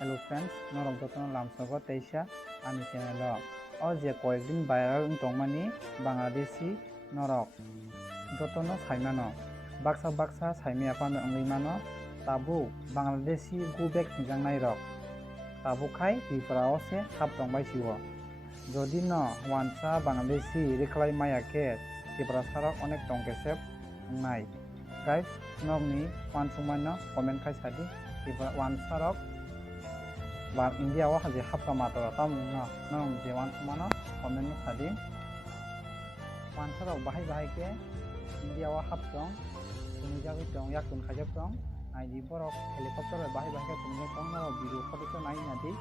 Hello friends, norok jotono lamsogo teisa ani channel o je koyekdin viral tongmani Bangladeshi norok jotono saimano baksa saimaya pano ongoi mano tabu Bangladeshi gubek hingjangnai rok tabu khai Tripura o se hap tongbai siwo jodi no Wansa Bangladeshi reklai maya khe Tripura sarok onek tongkesep ongnai guys nokni wansukmai no comment khai sadi Tripura Wansa rok bang India o haje hapka mato Tamo no nong je wansukma no comment no sadi Wansa rok bahai ke India o hap tong tunijagoi tong yaktun khaijak tong naidi borok helicopter bahai ke tunijak tong no video photo nai nadi